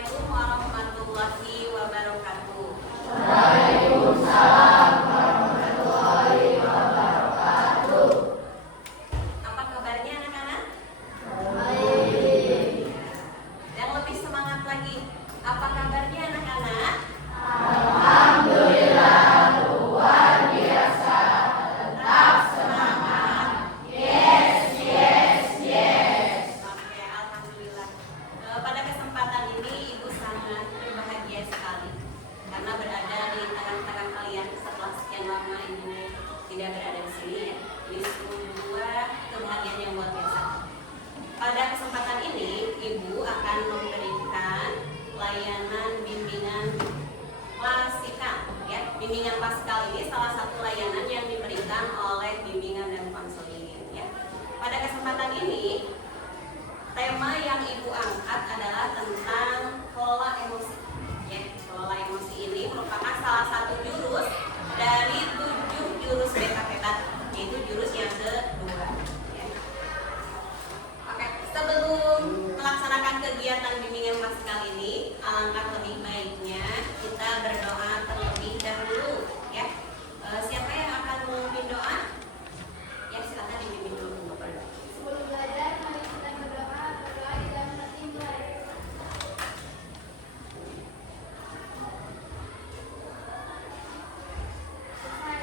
Assalamualaikum warahmatullahi wabarakatuh. Waalaikumsalam warahmatullahi wabarakatuh. Apa kabarnya anak-anak? Baik. Yang lebih semangat lagi, apa kabarnya anak-anak? Alhamdulillah luar biasa. Tetap semangat. Yes, yes, yes. Oke, alhamdulillah. Pada kesempatan ini Ibu sangat berbahagia sekali karena berada di tengah-tengah kalian setelah sekian lama Ibu tidak berada di sini ya. Ini sebuah kebahagiaan yang luar biasa. Pada kesempatan ini Ibu akan memberikan layanan bimbingan Pasikal ya. Bimbingan Pasikal ini salah satu layanan yang diberikan oleh bimbingan dan konseling ya. Pada kesempatan ini tema yang Ibu angkat adalah tentang kelola emosi. Ya, kelola emosi ini merupakan salah satu jurus dari 7 jurus BKPBAT, yaitu jurus yang kedua. Ya. Oke, sebelum melaksanakan kegiatan bimbingan Pasikal ini, alangkah lebih baiknya kita berdoa terlebih dahulu. Ya, siapa yang akan memimpin doa? Ya, silakan dipimpin dulu untuk berdoa. Sebelum belajar, mari kita berdoa di dalam hati mulai. Selesai.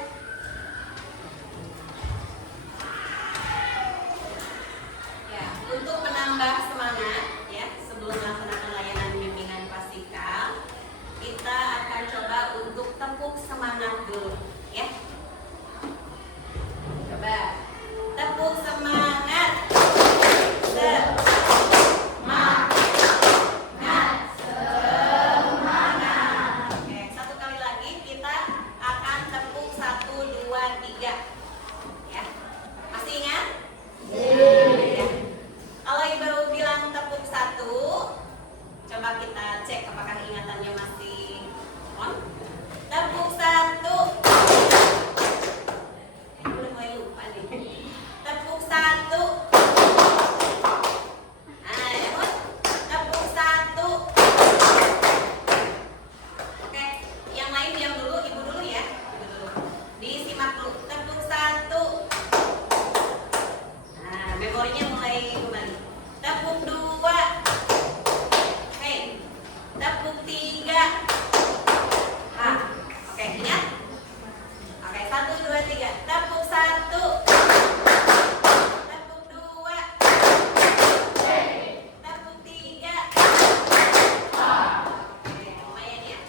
Ya, untuk menambah semangat ya, sebelum melaksanakan layanan bimbingan Pasikal, kita akan coba untuk tepuk semangat dulu ya. Coba tepuk semangat. Oke, satu kali lagi kita akan tepuk 1, 2, 3 ya. Masih ingat? Ya. Kalau Ibu bilang tepuk 1, coba kita cek apakah ingatannya masih on. Tepuk 1. Udah mulai lupa nih. Tepuk 1. Nah, ya Bun. Tepuk 1. Oke, yang lain diam dulu, Ibu dulu ya. Ibu dulu. Disimak dulu. Tepuk 1. Nah, memorinya mulai kembali. Tepuk 2. Oke. Tepuk 3. Ah, oke, ingat? Oke, 1, 2, 3. Tepuk 1. Tepuk 2. Tepuk 3. Oke, lumayan ya.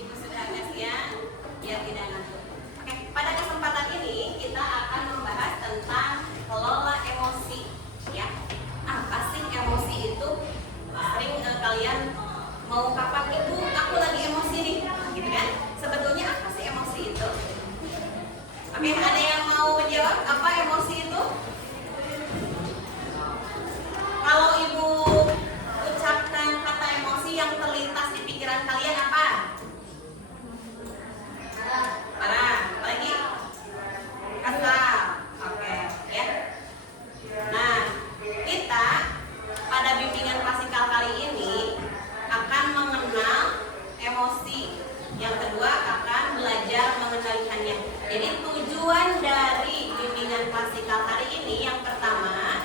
Ibu sudah agak siang, biar tidak ngantuk. Oke, pada kesempatan ini kita akan membahas tentang kelola emosi ya. Apa sih emosi itu? Sering kalian mau kapan Ibu, aku lagi emosi nih, gitu kan? Sebetulnya apa sih emosi itu? Oke, ada yang mau menjawab apa emosi itu? Kalau Ibu ucapkan kata emosi yang terlintas di pikiran kalian apa? Marah, apa lagi? Kesal. Oke, ya. Nah, kita pada bimbingan Pasikal kali ini akan mengenal emosi. Yang kedua akan belajar mengendalikannya. Jadi tujuan dari bimbingan Pasikal hari ini yang pertama,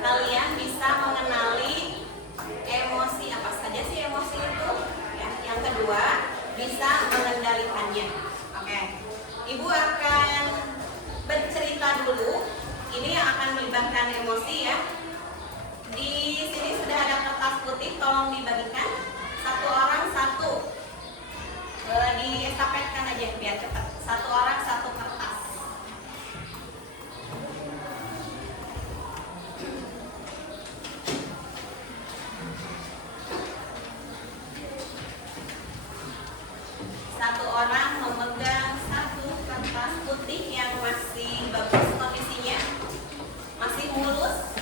kalian bisa mengenali emosi apa saja sih emosi itu. Ya. Yang kedua, bisa mengendalikannya. Oke. Ibu akan bercerita dulu. Ini yang akan melibatkan emosi ya. Di sini sudah ada kertas putih, tolong dibagikan. Satu orang satu. Diestafetkan aja biar cepat. Satu orang satu kertas. Satu orang memegang satu kertas putih yang masih bagus kondisinya, masih mulus.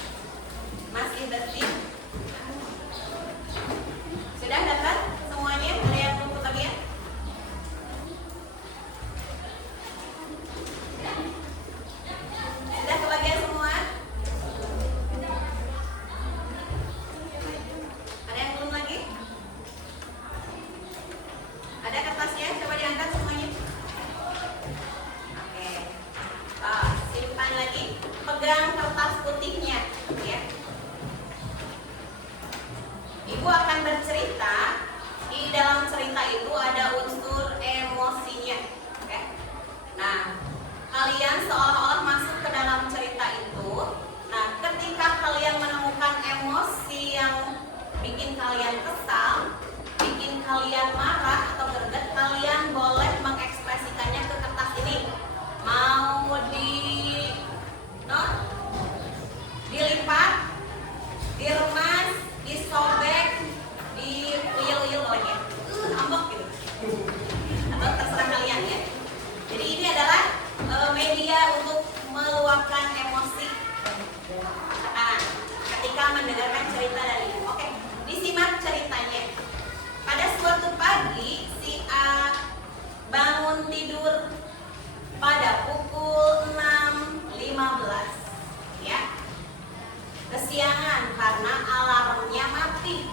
itu ada unsur emosinya. Oke. Nah, kalian seolah-olah masuk ke dalam cerita itu. Nah, ketika kalian menemukan emosi yang bikin kalian kesal, bikin kalian marah atau greget, kalian boleh mengekspresikannya ke kertas ini. Mau dilipat, diremas, disobek, diuyel-uyel boleh ya. Ambok gitu. Atau terserah kalian ya. Jadi ini adalah media untuk meluapkan emosi. Nah, ketika mendengarkan cerita dari ibu. Oke, disimak ceritanya. Pada suatu pagi, si A bangun tidur pada pukul 6.15, ya. Kesiangan karena alarmnya mati.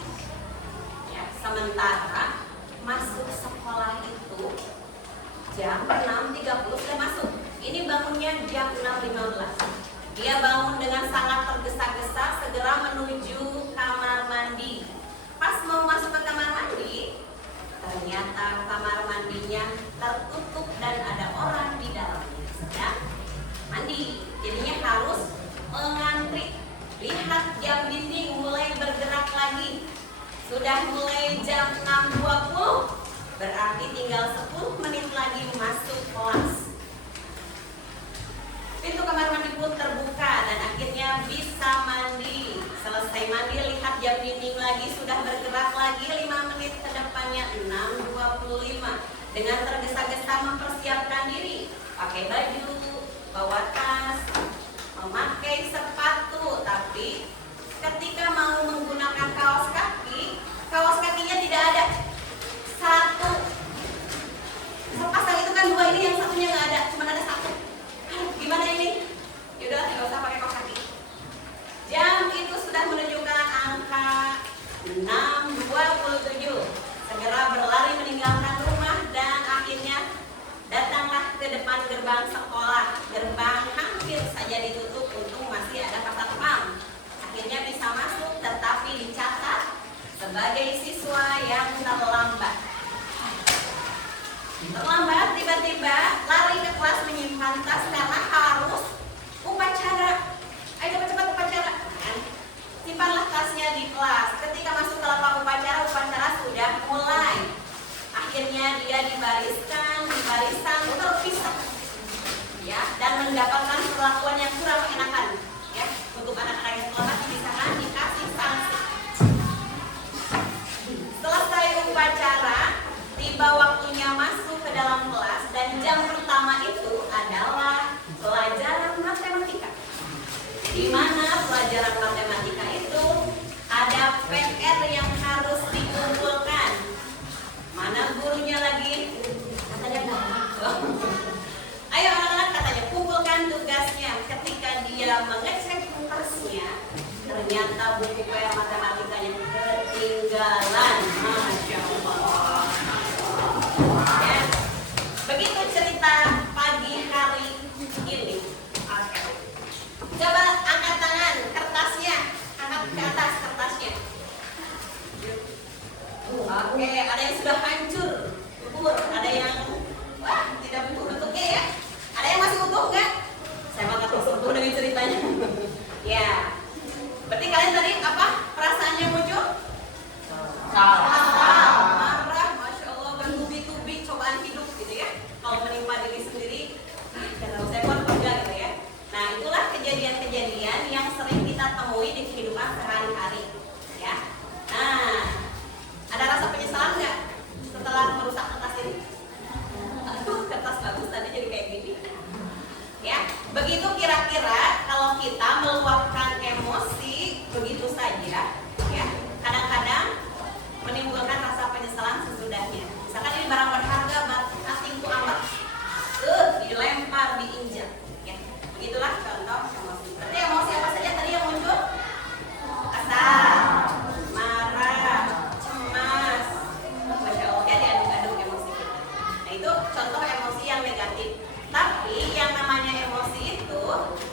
Ya, sementara masuk sekolah itu jam 6.30 sudah masuk. Ini bangunnya jam 6.15. Dia bangun dengan sangat tergesa-gesa segera menuju kamar mandi. Pas mau masuk ke kamar mandi, ternyata kamar mandinya tertutup dan ada orang di dalamnya sedang mandi. Jadinya harus mengantri. Lihat jam dinding mulai bergerak lagi. Sudah mulai jam 6.20, berarti tinggal 10 menit lagi masuk kelas. Pintu kamar mandi pun terbuka dan akhirnya bisa mandi. Selesai mandi, lihat jam dinding lagi, sudah bergerak lagi 5 menit ke depannya 6.25. Dengan tergesa-gesa mempersiapkan diri, pakai baju, bawa tas, memakai sepatu. Tapi ketika mau menggunakan kaos kakinya tidak ada. Satu. Sepasang itu kan dua, ini yang satunya nggak ada, cuma ada satu. Gimana ini? Yaudah, nggak usah pakai kaos kaki. Jam itu sudah menunjukkan angka 6.27. Segera berlari meninggalkan rumah dan akhirnya datanglah ke depan gerbang sekolah. Gerbang hampir saja ditutup, untung masih ada pasar pam. Akhirnya bisa masuk, tetapi dicatat sebagai siswa yang terlambat. Tiba-tiba lari ke kelas menyimpan tas karena harus upacara. Ayo cepat-cepat upacara. Simpanlah tasnya di kelas. Ketika masuk ke lapangan upacara sudah mulai. Akhirnya dia dibariskan di barisan terpisah, ya, dan mendapatkan perlakuan yang kurang mengenakan, ya. Untuk anak-anak yang terlambat misalkan dikasih sanksi. Selesai upacara, tiba waktunya masuk ke dalam kelas dan jam pertama itu adalah pelajaran matematika. Di mana pelajaran matematika itu ada PR yang harus dikumpulkan. Mana gurunya lagi? Katanya ayo anak-anak, katanya kumpulkan tugasnya. Ketika dia mengecek tasnya, ternyata buku PR matematikanya ketinggalan. Masya Allah. Ya. Begitu cerita pagi hari ini. Oke. Coba angkat tangan, kertasnya, angkat ke atas kertasnya. Oke, ada yang sudah hancur, kubur, ada yang tidak bentuknya ya. Ada yang masih utuh nggak? Saya mau tersentuh dengan ceritanya. Ya, berarti kalian tadi apa perasaannya muncul? Marah, masya Allah, bertubi-tubi cobaan hidup gitu ya. Kalau menimpa diri sendiri, dan harus saya kuat enggak gitu ya. Nah, itulah kejadian-kejadian yang sering kita temui di kehidupan sehari-hari, ya. Nah, ada rasa penyesalan nggak setelah merusak kertas ini? Aduh, kertas bagus tadi jadi kayak gini. Ya, begitu kira-kira kalau kita meluapkan emosi begitu saja, ya, kadang-kadang menimbulkan rasa penyesalan sesudahnya. Misalkan ini barang berharga, hatiku amat, dilempar, diinjak. Ya, begitulah contoh emosi. Berarti emosi apa saja tadi yang muncul? Kesal, marah, cemas, masya Allah, ya diaduk-aduk emosi kita. Nah, itu contoh emosi yang negatif. Tapi yang namanya emosi itu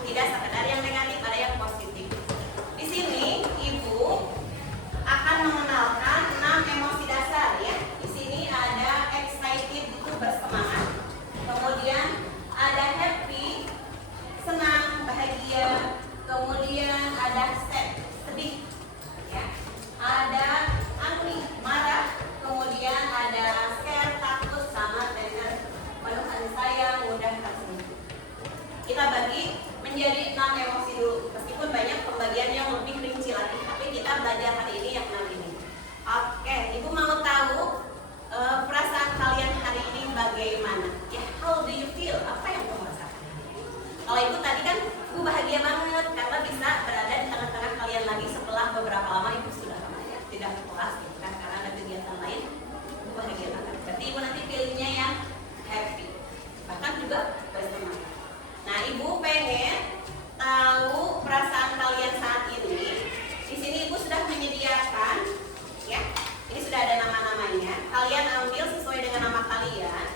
tidak sekedar yang negatif, ada yang positif. Di sini ibu sudah lama ya tidak ke kelas gitu kan, karena ada kegiatan lain. Bahagia banget. Berarti ibu nanti pilihnya yang happy, bahkan juga bersemangat. Nah, ibu pengen tahu perasaan kalian saat ini. Di sini ibu sudah menyediakan, ya. Ini sudah ada nama-namanya. Kalian ambil sesuai dengan nama kalian.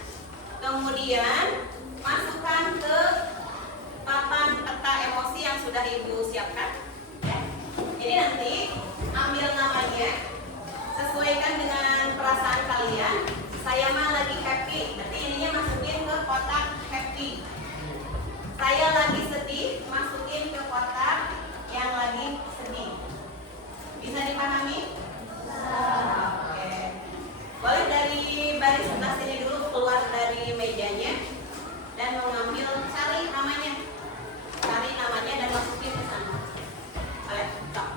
Kemudian masukkan ke papan peta emosi yang sudah ibu siapkan. Ya. Jadi nanti ambil namanya, sesuaikan dengan perasaan kalian. Saya mah lagi happy, berarti ininya masukin ke kotak happy. Saya lagi sedih, masukin ke kotak yang lagi sedih. Bisa dipahami? Oke. Boleh dari baris sebelah sini dulu, keluar dari mejanya dan mengambil, cari namanya dan masukin ke sana. Boleh, stop.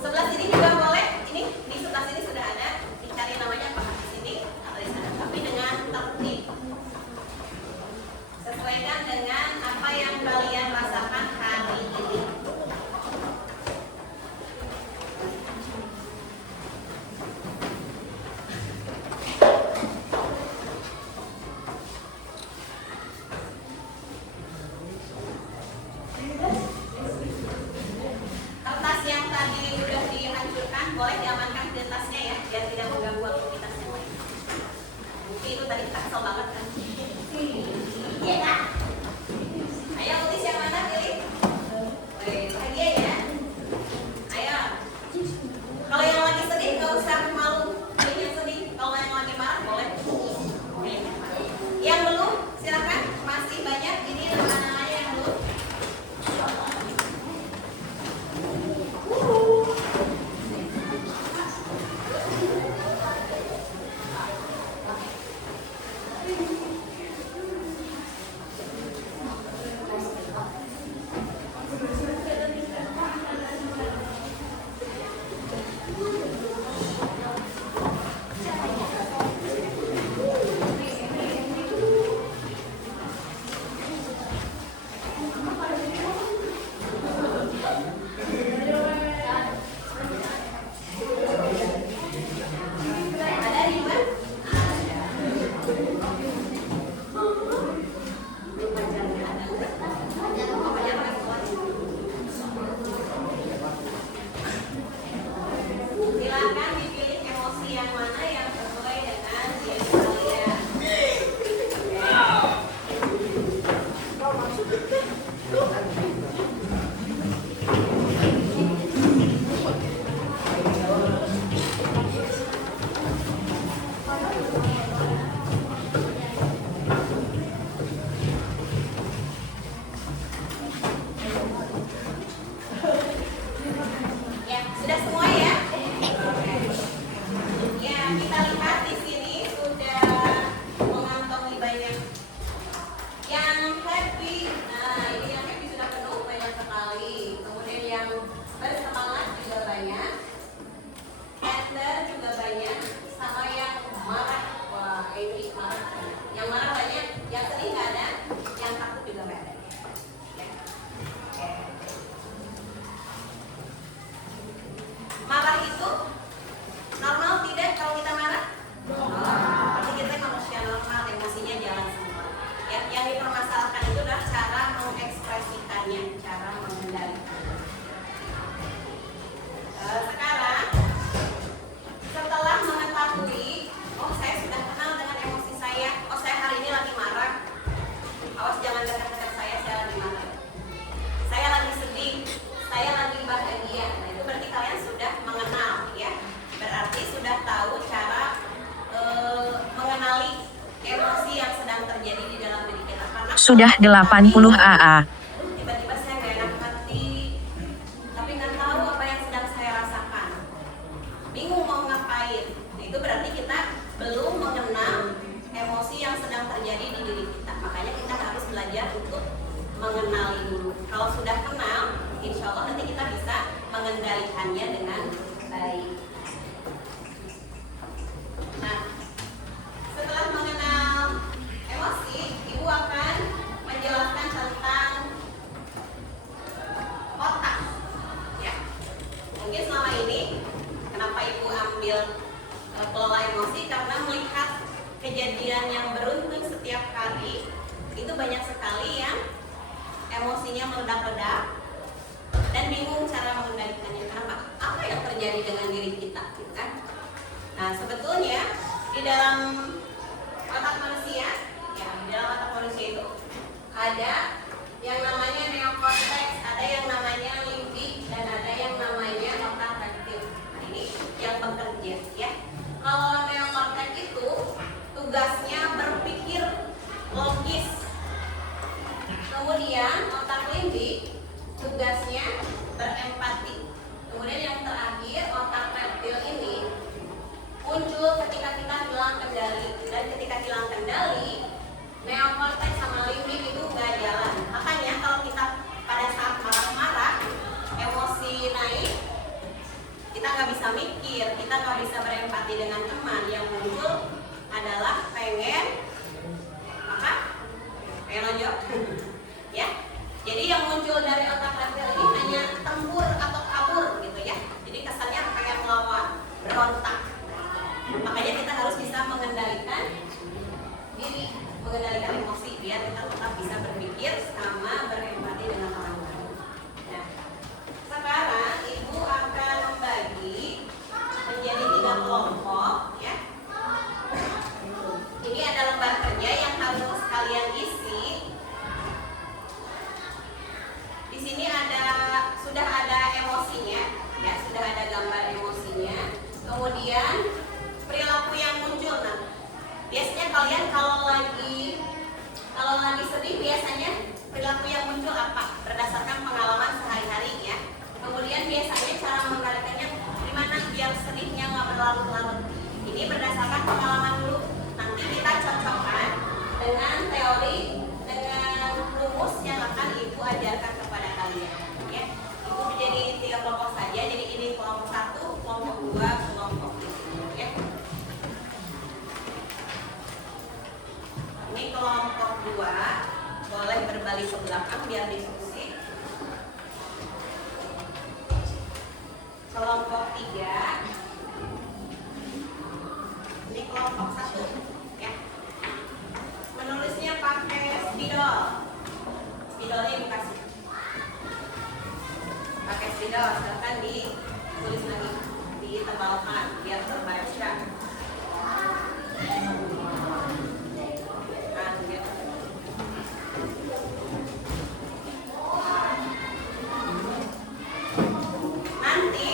Sebelah sini juga boleh. Ini di sebelah sini sudah ada. Dicari namanya apakah di sini atau di sana. Tapi dengan tertib. Sesuaikan dengan apa yang kalian rasakan hari ini. Kertas yang tadi udah dihancurkan boleh diamankan di tasnya ya, biar tidak mengganggu aktivitas yang lain. Mungkin itu tadi kesel banget kan? Iya kan? Ayo tulis yang mana pilih? Bahagia ya? Ayo. Kalau yang lagi sedih nggak usah malu pilih yang sedih. Kalau yang lagi marah boleh pilih yang marah. Yang belum silakan, masih banyak. Ini anak-anaknya yang belum. Ada di mana? Silakan dipilih emosi yang mana yang sesuai dengan diri kalian. Ya, sudah semua ya? Ya, kita lihat di sini sudah mengantongi banyak. Yang happy, nah ini yang happy sudah penuh banyak sekali. Kemudian yang bersemangat juga banyak, hater juga banyak, sama yang marah. Wah, ini marah. Yang marah banyak, yang sedih nggak ada, yang takut juga nggak ada. Ya. Marah itu normal tidak kalau kita marah? Berarti kita manusia normal, emosinya jalan semua. Ya, yang dipermasalahkan itu adalah cara mengekspresikannya, cara mengendalikannya. Sekarang setelah mengetahui, oh saya sudah kenal dengan emosi saya, oh saya hari ini lagi marah, awas jangan dekat-dekat saya lagi marah. Saya lagi sedih, saya lagi bahagia. Nah, itu berarti kalian sudah mengenal ya. Berarti sudah tahu cara mengenali emosi yang sedang terjadi di dalam diri kita. Karena Sudah 80 AA. tiba-tiba saya gak enak hati, tapi nggak tahu apa yang sedang saya rasakan. Bingung mau ngapain. Nah, itu berarti kita belum mengenal emosi yang sedang terjadi di diri kita. Makanya kita harus belajar untuk mengenali dulu. Kalau sudah kenal, insya Allah nanti kita bisa mengendalikannya dengan baik. Nah, setelah mengenal banyak sekali yang emosinya meledak-ledak dan bingung cara mengendalikannya. Kenapa? Apa yang terjadi dengan diri kita, gitu kan? Nah, sebetulnya di dalam otak manusia, ya, di dalam otak manusia itu ada yang namanya neokortex, ada yang namanya limbik, dan ada yang namanya otak reptil. Nah, ini yang bekerja, ya. Kalau neokortex itu tugasnya berpikir logis. Kemudian otak limbik tugasnya berempati. Kemudian yang terakhir otak reptil ini muncul ketika kita hilang kendali, dan ketika hilang kendali neokortex sama limbik itu nggak jalan. Makanya kalau kita pada saat marah-marah, emosi naik, kita nggak bisa mikir, kita nggak bisa berempati dengan teman. Yang muncul adalah pengen lonjok. Ya, jadi yang muncul dari otak reptil ini hanya tempur atau kabur gitu ya. Jadi kesannya pengen melawan, berontak. Makanya kita harus bisa mengendalikan diri, mengendalikan emosi biar kita tetap bisa berpikir sama berempati dengan orang lain. Nah, sekarang ibu akan membagi menjadi 3 kelompok, ya. Ini ada lembar kerja yang harus kalian isi. Di sini sudah ada emosinya, ya, sudah ada gambar emosinya. Kemudian perilaku yang muncul. Nah, biasanya kalian kalau lagi sedih, biasanya perilaku yang muncul apa? Berdasarkan pengalaman sehari-hari, ya. Kemudian biasanya cara mengendalikannya gimana biar sedihnya nggak berlarut-larut. Ini berdasarkan pengalaman dulu. Nanti kita cocokkan dengan teori, dengan rumus yang akan ibu ajarkan kepada kalian, ya. Ibu menjadi 3 kelompok saja. Jadi ini kelompok 1, kelompok 2, kelompok 3, ya. Ini kelompok 2 boleh berbalik ke belakang biar diskusi. Kelompok 3, ini kelompok 1, ya. Menulisnya pakai spidol. Spidolnya ibu kasih. Pakai spidol, silahkan ditulis lagi, ditebalkan biar terbaca. Nanti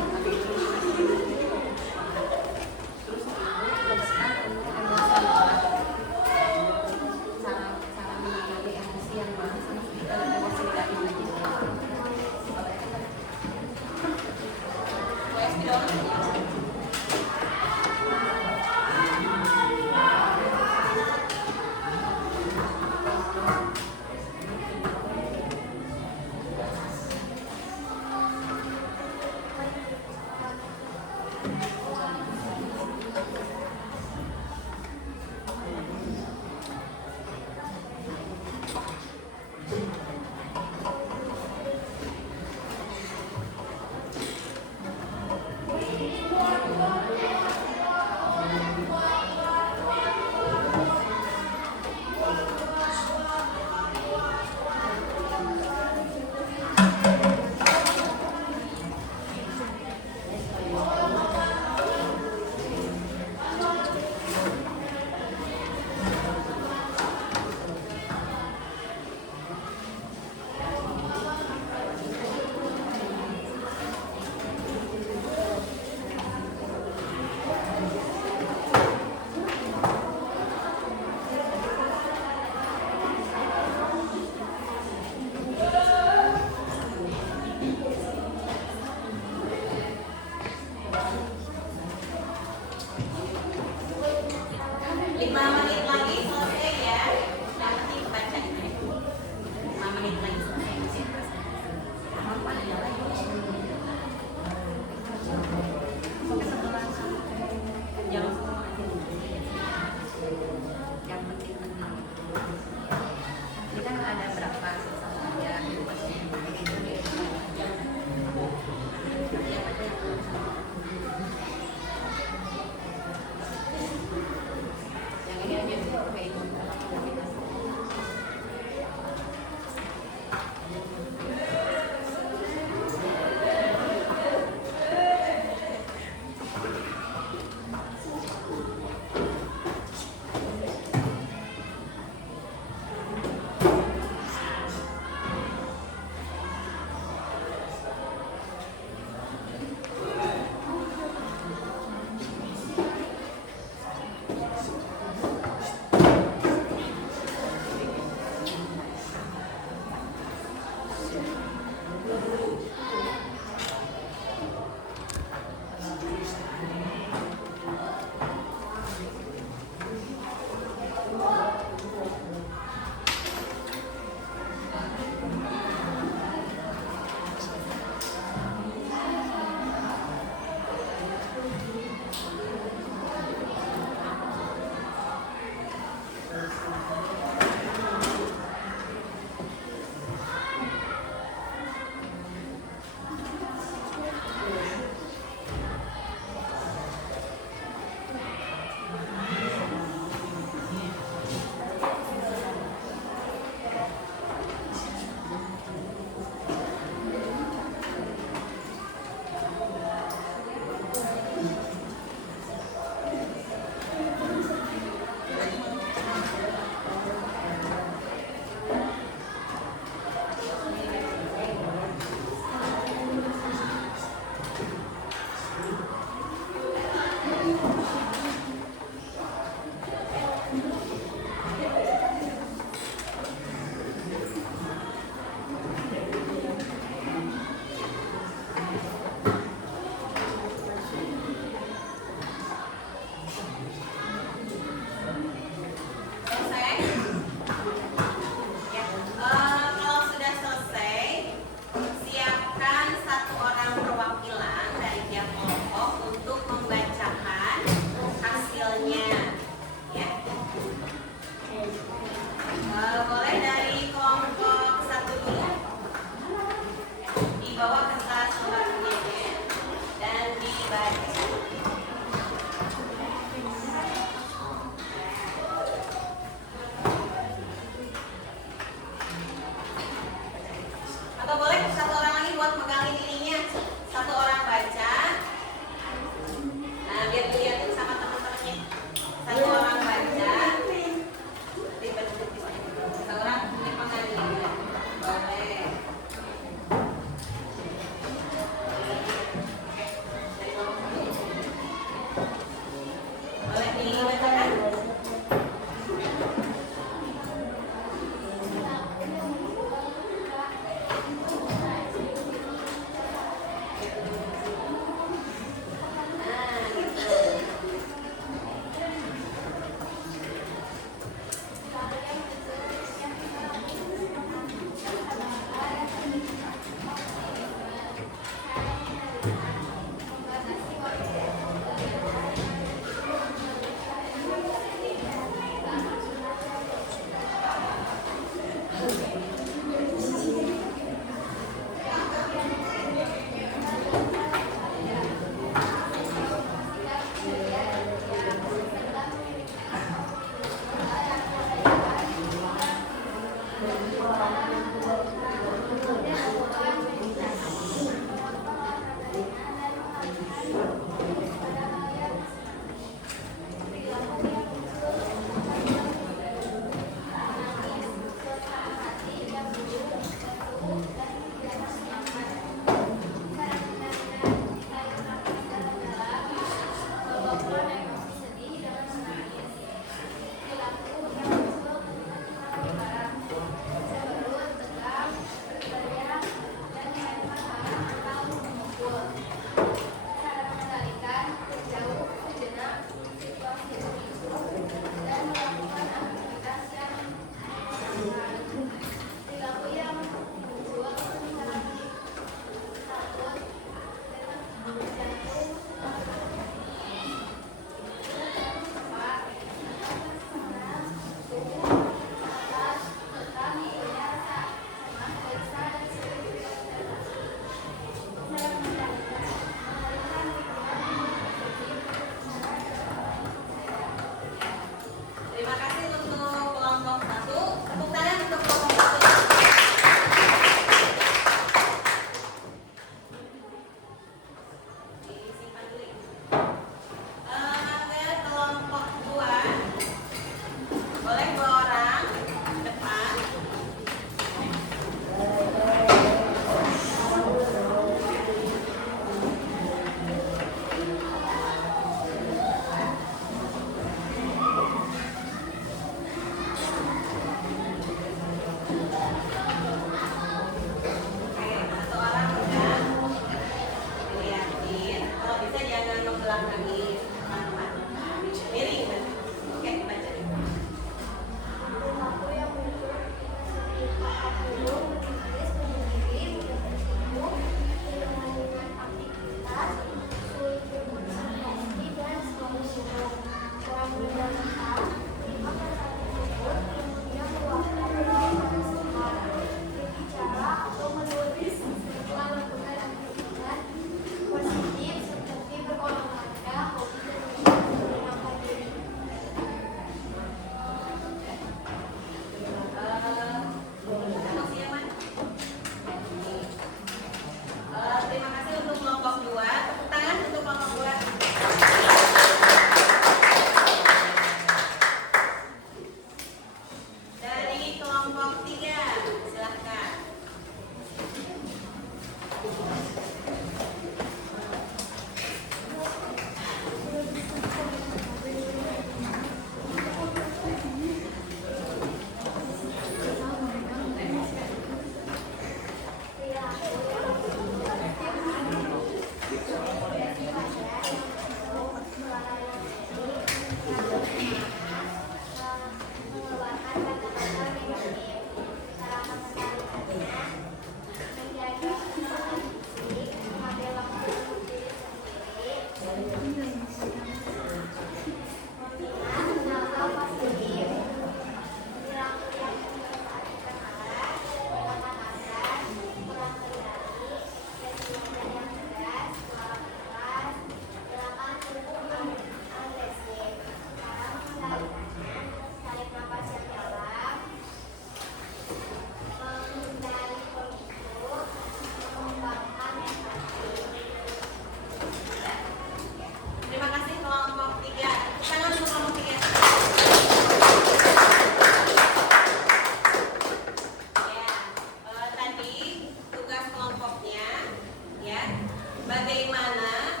bagaimana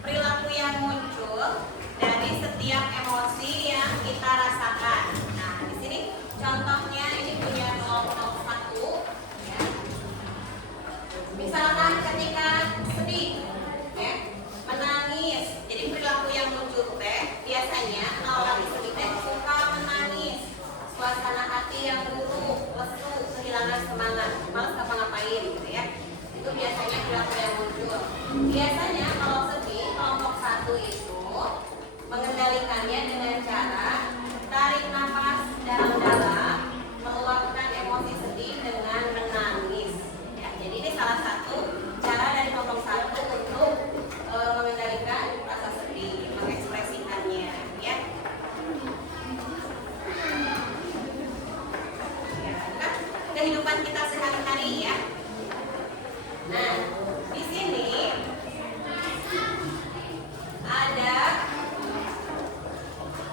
perilaku yang muncul dari setiap emosi yang kita rasakan. Nah, di sini contohnya ini punya kelompok 1 ya. Misalkan ketika sedih ya, menangis. Jadi perilaku yang muncul teh biasanya kalau lagi sedih teh suka menangis, suasana hati yang buruk, lesu, kehilangan semangat, malas ngapa-ngapain gitu ya. Itu biasanya perilaku yang muncul. Biasanya kalau sedih kelompok 1 itu mengendalikannya dengan cara tarik nafas dalam-dalam, meluapkan emosi sedih dengan menangis. Ya, jadi ini salah satu cara dari kelompok 1 untuk mengendalikan rasa sedih, mengekspresikannya, ya. Ya, kan kehidupan kita sehari-hari ya. Nah, di sini ada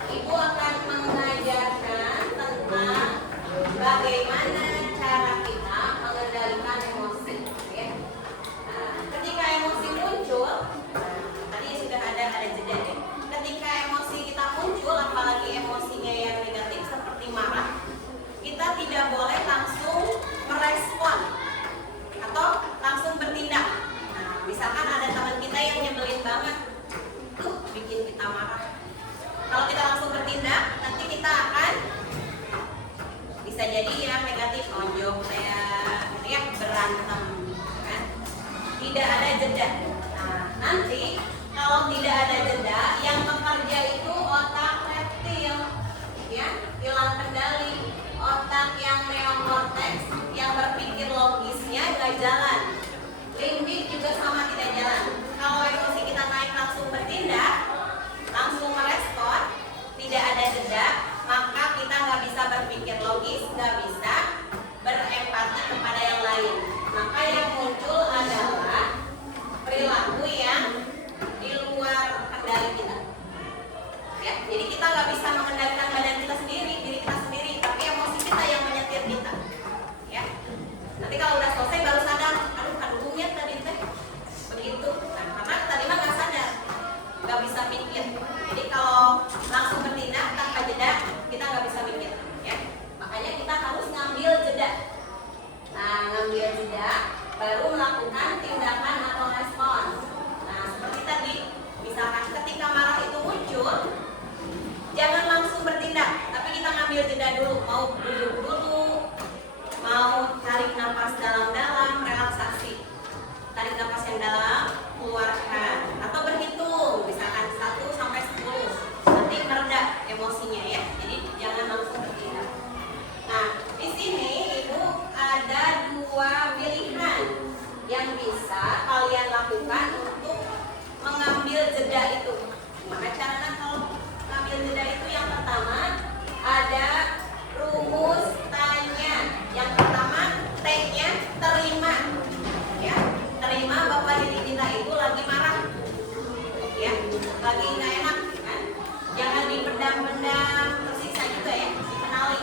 Ibu akan mengajarkan tentang bagaimana cara kita mengendalikan emosi ya. Nah, ketika emosi muncul, tadi sudah ada jeda ya. Ketika emosi kita muncul, apalagi emosinya yang negatif seperti marah, kita tidak boleh langsung merespon atau langsung bertindak. Nah, misalkan ada teman kita yang nyebelin banget, tuh bikin kita marah. Kalau kita langsung bertindak, nanti kita akan bisa jadi yang negatif, nonjok ya, berantem, kan? Tidak ada jeda. Nah, nanti kalau tidak ada jeda, yang bekerja itu otak reptil, ya, hilang kendali. Otak yang neokortex, yang berpikir logisnya nggak jalan. Limbik juga sama tidak jalan. Kalau emosi kita naik langsung bertindak, langsung merespon, tidak ada jeda, maka kita nggak bisa berpikir logis, nggak bisa berempati kepada yang lain. Maka yang muncul adalah perilaku yang di luar kendali kita. Ya, jadi kita nggak bisa mengendalikan badan kita sendiri, diri kita sendiri, tapi emosi kita yang menyetir kita. Ya, nanti kalau udah selesai baru sadar, aduh kandungnya tadi teh begitu. Nah, karena tadi mah nggak sadar, nggak bisa mikir. Jadi kalau langsung bertindak tanpa jeda, kita nggak bisa mikir. Ya, makanya kita harus ngambil jeda. Nah, ngambil jeda, baru melakukan tindakan atau respon. Nah, seperti tadi, misalkan ketika marah itu muncul, jangan langsung bertindak, tapi kita ngambil jeda dulu, mau duduk dulu, mau tarik nafas dalam-dalam, relaksasi. Tarik nafas yang dalam, keluarkan, atau berhitung, misalkan 1 sampai 10. Nanti mereda emosinya ya. Jadi jangan langsung bertindak. Nah, di sini Ibu ada 2 pilihan yang bisa kalian lakukan untuk mengambil jeda itu. Gimana caranya kalau mengambil jeda itu? Yang pertama ada rumus tanya. Yang pertama T-nya terima. Ya, terima bahwa diri kita itu lagi marah. Ya, lagi nggak enak kan? Jangan dipendam-pendam, tersiksa juga ya, dikenali.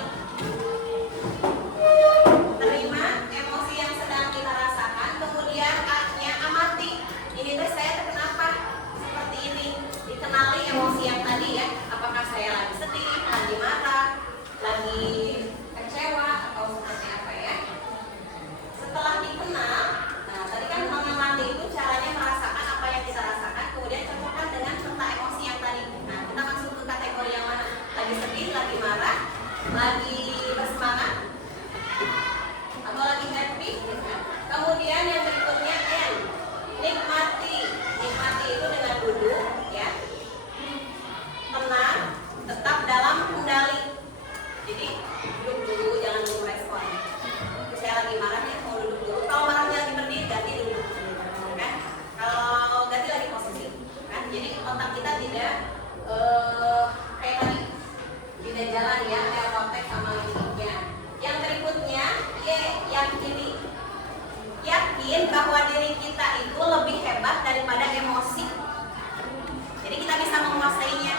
Terima emosi yang sedang kita rasakan, kemudian A-nya amati. Ini teh saya kenapa seperti ini? Dikenali emosi yang tadi ya. Apakah saya lagi sedih, lagi marah, lagi kecewa atau seperti apa ya? Setelah dikenal, nah tadi kan mengamati itu caranya merasakan apa yang kita rasakan, kemudian cocokkan dengan peta emosi yang tadi. Nah, kita masuk ke kategori yang mana? Lagi sedih, lagi marah, lagi bersemangat, atau lagi happy. Kemudian yang berikutnya N, nikmati. Nikmati itu dengan duduk ya, tenang, tetap dalam kendali. Jadi duduk dulu, jangan dulu respon. Saya lagi marah ya, mau duduk dulu. Kalau marahnya lagi berdiri, ganti duduk, kan? Kalau ganti lagi posisi, kan? Jadi otak kita tidak kayak tadi, tidak jalan ya, kayak konteks sama limbiknya. Yang berikutnya Y, yakini. Yakin bahwa diri kita itu lebih hebat daripada emosi. Jadi kita bisa menguasainya,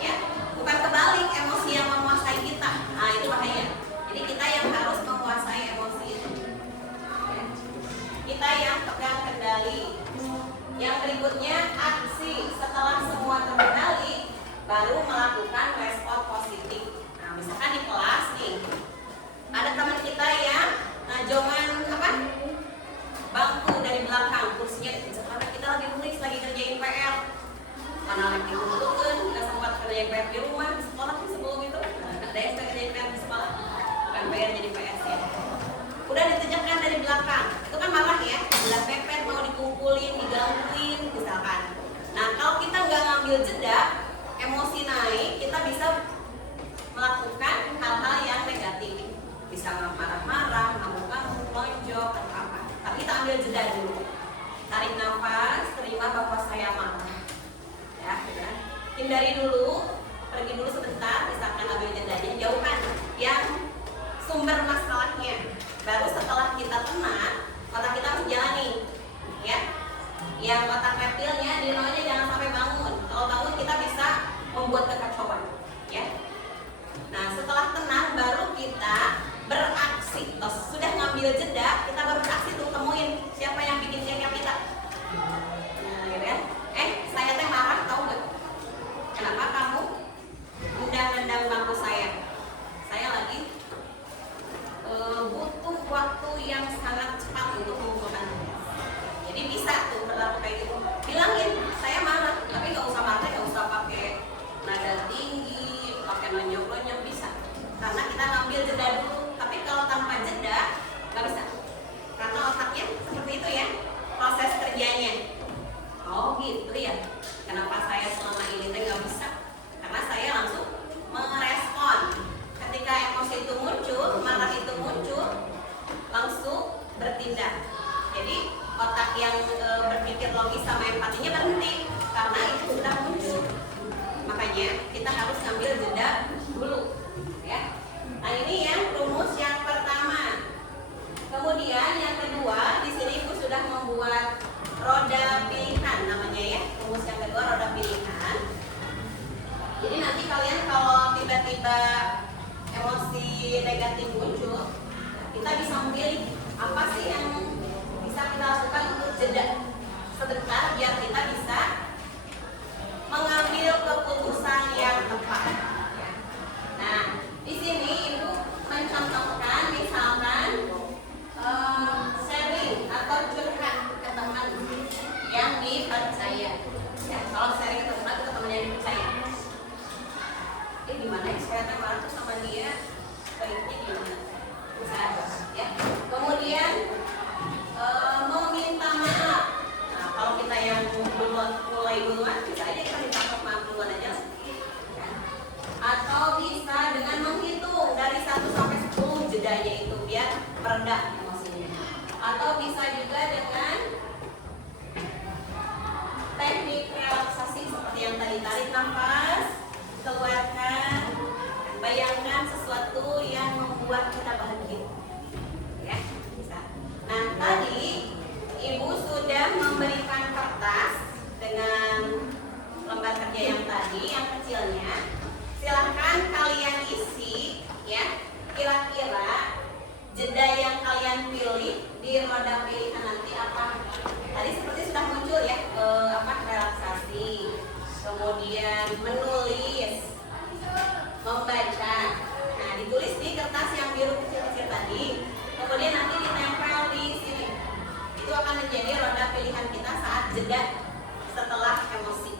ya, bukan kebalik, emosi yang menguasai kita. Nah, itu bahaya. Jadi kita yang harus menguasai emosi itu. Ya. Kita yang pegang kendali Yang berikutnya aksi. Setelah semua terkendali, baru melakukan respon positif. Nah, misalkan di kelas nih, ada teman kita yang jongan bangku dari belakang, kursinya dipijak karena kita lagi nulis, lagi kerjain PR. Karena lagi nutupin, nggak sempat kerjain PR di rumah, di sekolah sih sebelum itu. Ada yang suka kerjain PR di sekolah, bukan PR jadi PS ya. Udah ditejakkan dari belakang, itu kan marah ya, udah pepet mau dikumpulin, digangguin misalkan. Nah kalau kita nggak ngambil jeda, emosi naik, kita bisa melakukan hal-hal yang negatif, bisa marah-marah, ngamuk-ngamuk, lonjok atau apa. Tapi kita ambil jeda dulu, tarik nafas, terima bahwa saya marah, ya, gitu. Hindari dulu, pergi dulu sebentar, misalkan ambil jedanya, jauhkan yang sumber masalahnya. Baru setelah kita tenang, otak kita harus jalani, ya. Yang otak reptilnya, dinonya jangan sampai bangun. Kalau bangun kita bisa membuat kekacauan, ya. Nah setelah tenang baru kita beraksi. Sudah ngambil jeda, kita baru beraksi tuh, temuin siapa yang bikin jengkel kita. Nah gitu kan. Saya teh marah, tahu nggak? Kenapa kamu nendang-nendang bangku saya? Saya lagi butuh waktu yang sangat cepat untuk mengumpulkan tugas. Jadi bisa tuh berlaku kayak gitu. Bilangin, saya marah, tapi nggak usah marah, nggak usah pakai nada tinggi, pakai nonyok-nonyok, bisa. Karena kita ngambil jeda dulu. Tapi kalau tanpa jeda nggak bisa. Karena otaknya seperti itu ya, proses kerjanya. Oh gitu ya. Kenapa saya selama ini nggak bisa? Karena saya langsung merespon. Ketika emosi itu muncul, marah itu muncul, langsung bertindak. Jadi otak yang berpikir logis sama empatinya berhenti karena itu sudah muncul. Makanya kita harus ambil jeda dulu, ya. Nah ini yang rumus yang pertama. Kemudian yang kedua, di sini Ibu sudah membuat roda pilihan namanya ya. Rumus yang kedua roda pilihan. Jadi nanti kalian kalau tiba-tiba emosi negatif muncul, kita bisa memilih apa sih yang bisa kita lakukan untuk jeda sebentar biar kita bisa mengambil keputusan yang tepat. Nah, di sini Ibu mencontohkan misalkan sharing atau curhat ke teman yang dipercaya. Ya, kalau sharing ke teman yang dipercaya. Gimana ya saya marah tuh sama dia, baiknya gimana? Misalnya, ya. Kemudian meminta maaf. Nah, kalau kita yang mulai duluan, bisa aja kita minta maaf duluan aja. Ya. Atau bisa dengan menghitung dari 1 sampai 10 jedanya itu biar meredah emosinya. Atau bisa juga dengan teknik relaksasi seperti yang tadi, tarik nafas, keluarkan, bayangkan sesuatu yang membuat kita bahagia, ya bisa. Nah tadi Ibu sudah memberikan kertas dengan lembar kerja yang tadi yang kecilnya. Silahkan kalian isi, ya. Kira-kira jeda yang kalian pilih di roda pilihan nanti apa? Tadi seperti sudah muncul ya, relaksasi. Kemudian menulis, membaca. Nah, ditulis di kertas yang biru kecil-kecil tadi. Kemudian nanti ditempel di sini. Itu akan menjadi roda pilihan kita saat jeda setelah emosi.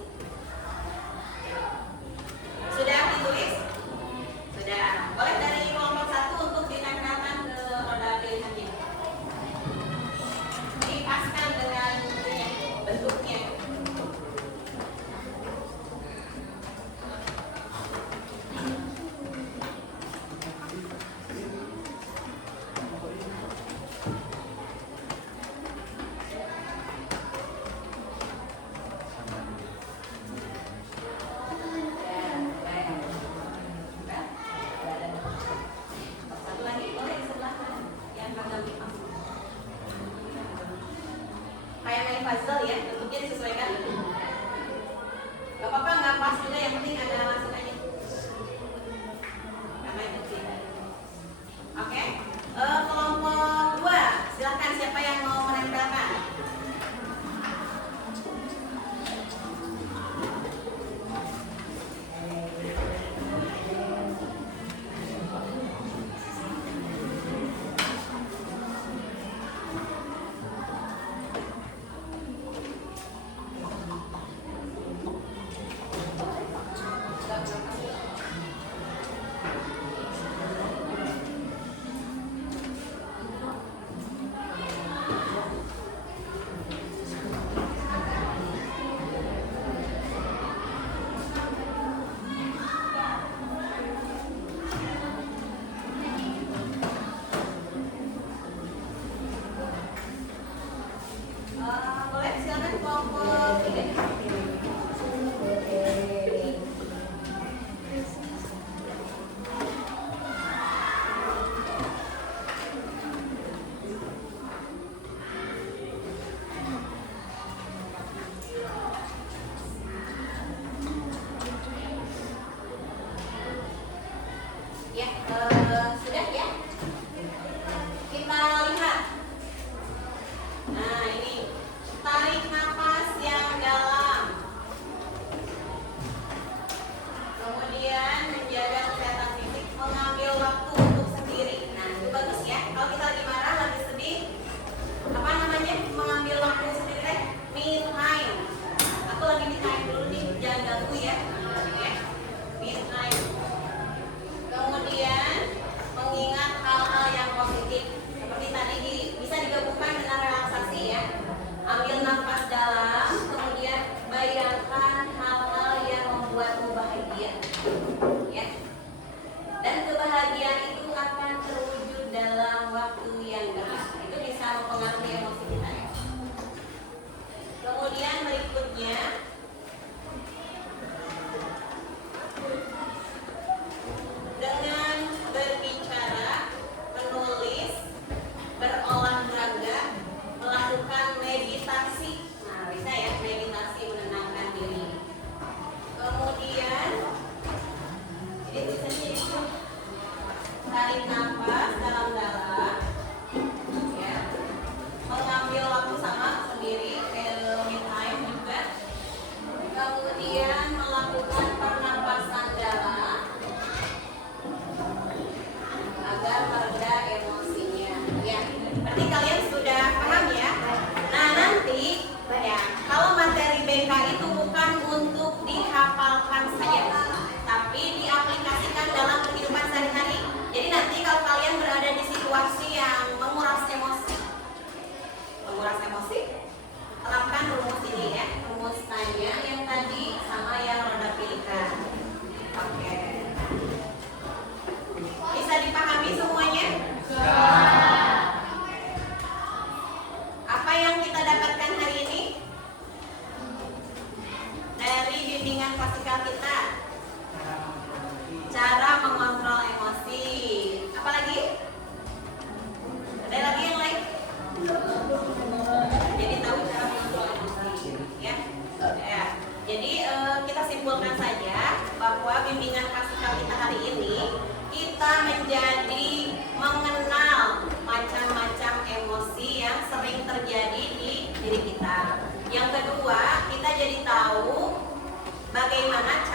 Sudah ditulis? Sudah. Boleh dari kelompok 1 untuk ditempelkan ke roda pilihannya. Dipaskan dengan bentuknya. Kayak main puzzle ya, bentuknya disesuaikan. Gak apa-apa, gak pas juga, yang penting ada langsung aja. Karena itu tidak. Oke, kelompok 2, silahkan siapa yang mau menempelkan. Nah, ini tarik nafas yang dalam. Kemudian menjaga kesehatan fisik, mengambil waktu untuk sendiri. Nah, itu bagus ya. Kalau kita lagi marah, lagi sedih, apa namanya? Mengambil waktu sendiri, me time. Aku lagi me time dulu nih, jangan ganggu ya. Me time. Kemudian mengingat hal-hal yang positif. Seperti tadi bisa digabungkan dengan relaksasi ya. Ambil nafas dalam, kemudian bayangkan hal-hal yang membuatmu bahagia. Ya. Dan kebahagiaan itu akan terwujud dalam waktu yang dekat. Itu bisa mempengaruhi emosi kita ya. Kemudian berikutnya dengan berbicara, menulis, berolahraga, melakukan meditasi. Nah, bisa ya meditasi menenangkan diri. Kemudian ini tulisannya itu tarik nafas dalam-dalam, ya. Mengambil waktu sama sendiri, me time juga. Kemudian melakukan pernapasan dalam agar mereda emosinya. Ya, berarti kalian sudah paham ya. Nah, nanti ya, kalau materi BK itu bukan untuk dihafalkan saja, tapi diaplikasikan dalam kehidupan sehari-hari. Jadi nanti kalau kalian berada di situasi yang menguras emosi, terapkan rumus ini ya, rumus tanya yang tadi sama yang roda pilihan. Oke. Bisa dipahami semuanya? Apa yang kita dapatkan hari ini dari bimbingan klasikal kita? Cara mengontrol emosi. Apa lagi? Ada lagi yang lain? Jadi tahu cara mengontrol emosi, ya. Ya. Jadi kita simpulkan saja bahwa bimbingan klasikal kita hari ini kita menjadi mengenal macam-macam emosi yang sering terjadi di diri kita. Yang kedua, kita jadi tahu bagaimana